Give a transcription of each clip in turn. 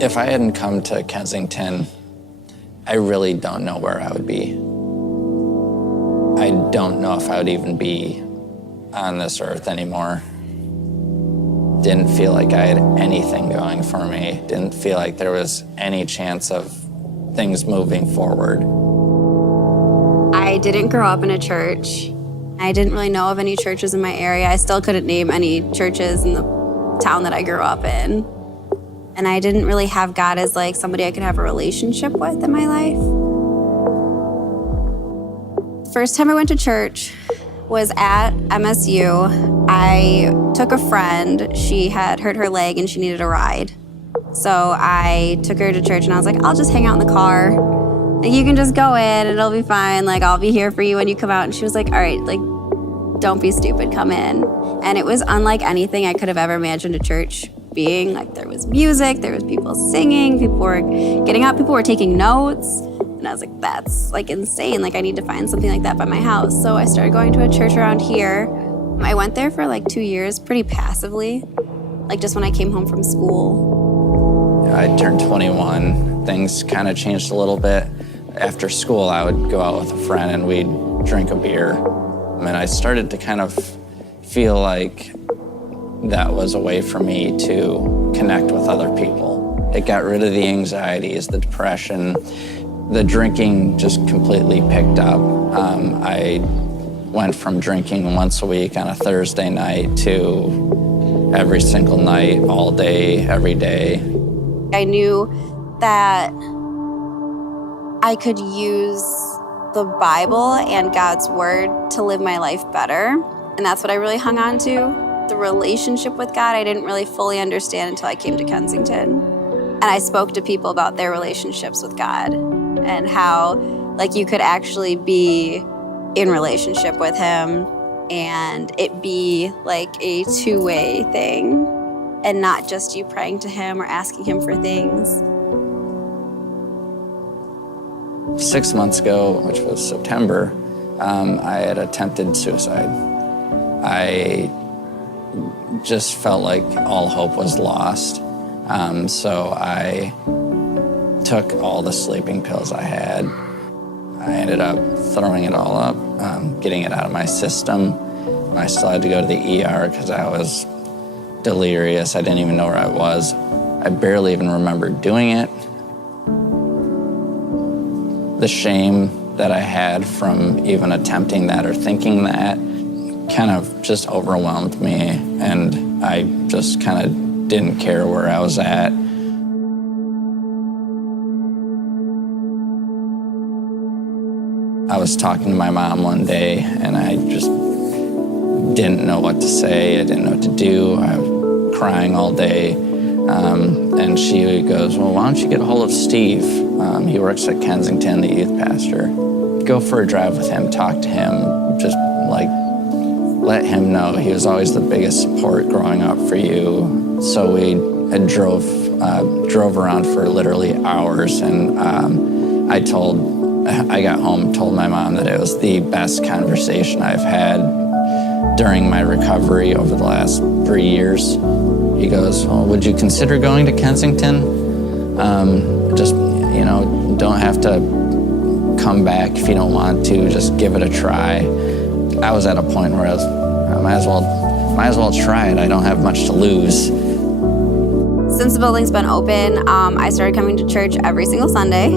If I hadn't come to Kensington, I really don't know where I would be. I don't know if I would even be on this earth anymore. Didn't feel like I had anything going for me. Didn't feel like there was any chance of things moving forward. I didn't grow up in a church. I didn't really know of any churches in my area. I still couldn't name any churches in the town that I grew up in. And I didn't really have God as like somebody I could have a relationship with in my life. First time I went to church was at MSU. I took a friend. She had hurt her leg and she needed a ride. So I took her to church and I was like, I'll just hang out in the car. Like, you can just go in, it'll be fine. Like, I'll be here for you when you come out. And she was like, all right, like, don't be stupid, come in. And it was unlike anything I could have ever imagined a church being. Like, there was music, there was people singing, people were getting up, people were taking notes. And I was like, that's like insane. Like, I need to find something like that by my house. So I started going to a church around here. I went there for like 2 years, pretty passively, like just when I came home from school. I turned 21. Things kind of changed a little bit. After school, I would go out with a friend and we'd drink a beer. And I started to kind of feel like that was a way for me to connect with other people. It got rid of the anxieties, the depression. The drinking just completely picked up. I went from drinking once a week on a Thursday night to every single night, all day, every day. I knew that I could use the Bible and God's word to live my life better. And that's what I really hung on to. The relationship with God, I didn't really fully understand until I came to Kensington. And I spoke to people about their relationships with God and how like you could actually be in relationship with him and it be like a two-way thing and not just you praying to him or asking him for things. 6 months ago, which was September, I had attempted suicide. I just felt like all hope was lost. So I took all the sleeping pills I had. I ended up throwing it all up, getting it out of my system. I still had to go to the ER because I was delirious. I didn't even know where I was. I barely even remember doing it. The shame that I had from even attempting that or thinking that kind of just overwhelmed me, and I just kind of didn't care where I was at. I was talking to my mom one day, and I just didn't know what to say. I didn't know what to do. I was crying all day. And she goes, well, why don't you get a hold of Steve? He works at Kensington, the youth pastor. Go for a drive with him, talk to him, just like let him know he was always the biggest support growing up for you. So we drove around for literally hours, and I got home, told my mom that it was the best conversation I've had during my recovery over the last 3 years. He goes, well, would you consider going to Kensington? Just, you know, don't have to come back if you don't want to, just give it a try. I was at a point where I might as well try it. I don't have much to lose. Since the building's been open, I started coming to church every single Sunday.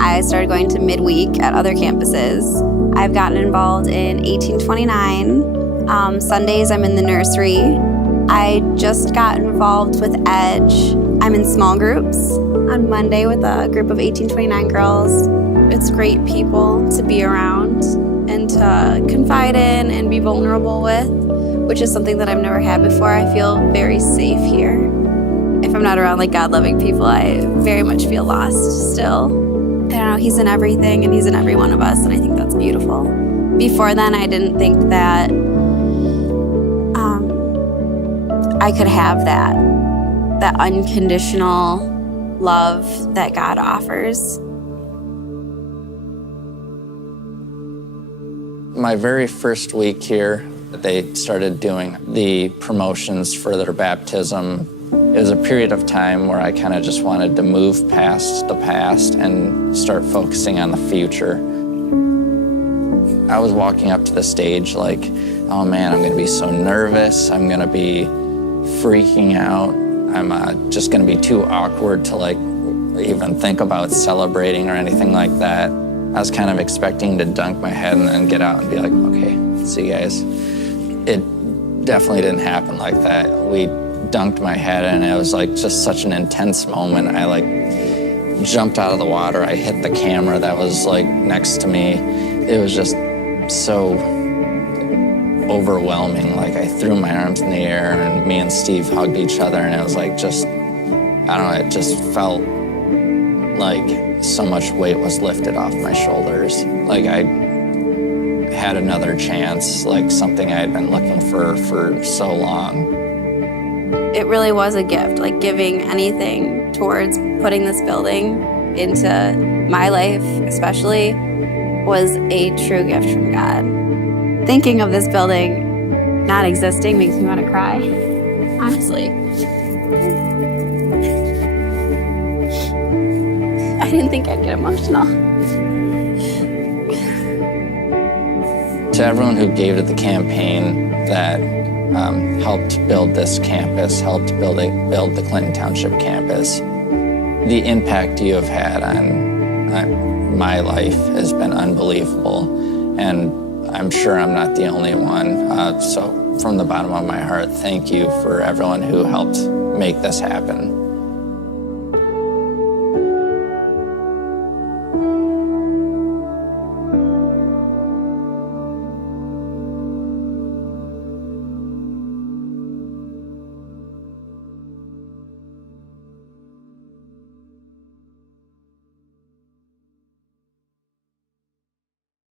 I started going to midweek at other campuses. I've gotten involved in 1829. Sundays, I'm in the nursery. I just got involved with Edge. I'm in small groups on Monday with a group of 1829 girls. It's great people to be around and to confide in and be vulnerable with, which is something that I've never had before. I feel very safe here. If I'm not around like God-loving people, I very much feel lost still. I don't know, he's in everything and he's in every one of us, and I think that's beautiful. Before then, I didn't think that I could have that unconditional love that God offers. My very first week here, they started doing the promotions for their baptism. It was a period of time where I kind of just wanted to move past the past and start focusing on the future. I was walking up to the stage like, oh man, I'm gonna be so nervous. I'm gonna be freaking out. I'm just gonna be too awkward to like even think about celebrating or anything like that. I was kind of expecting to dunk my head and then get out and be like, okay, see you guys. It definitely didn't happen like that. We dunked my head and it was like just such an intense moment. I like jumped out of the water. I hit the camera that was like next to me. It was just so overwhelming. Like I threw my arms in the air and me and Steve hugged each other and it was like just, I don't know, it just felt like so much weight was lifted off my shoulders. Like I had another chance, like something I had been looking for so long. It really was a gift, like giving anything towards putting this building into my life, especially, was a true gift from God. Thinking of this building not existing makes me want to cry, honestly. I didn't think I'd get emotional. To everyone who gave to the campaign that helped build this campus, helped build the Clinton Township campus, the impact you have had on my life has been unbelievable. And I'm sure I'm not the only one. So from the bottom of my heart, thank you for everyone who helped make this happen.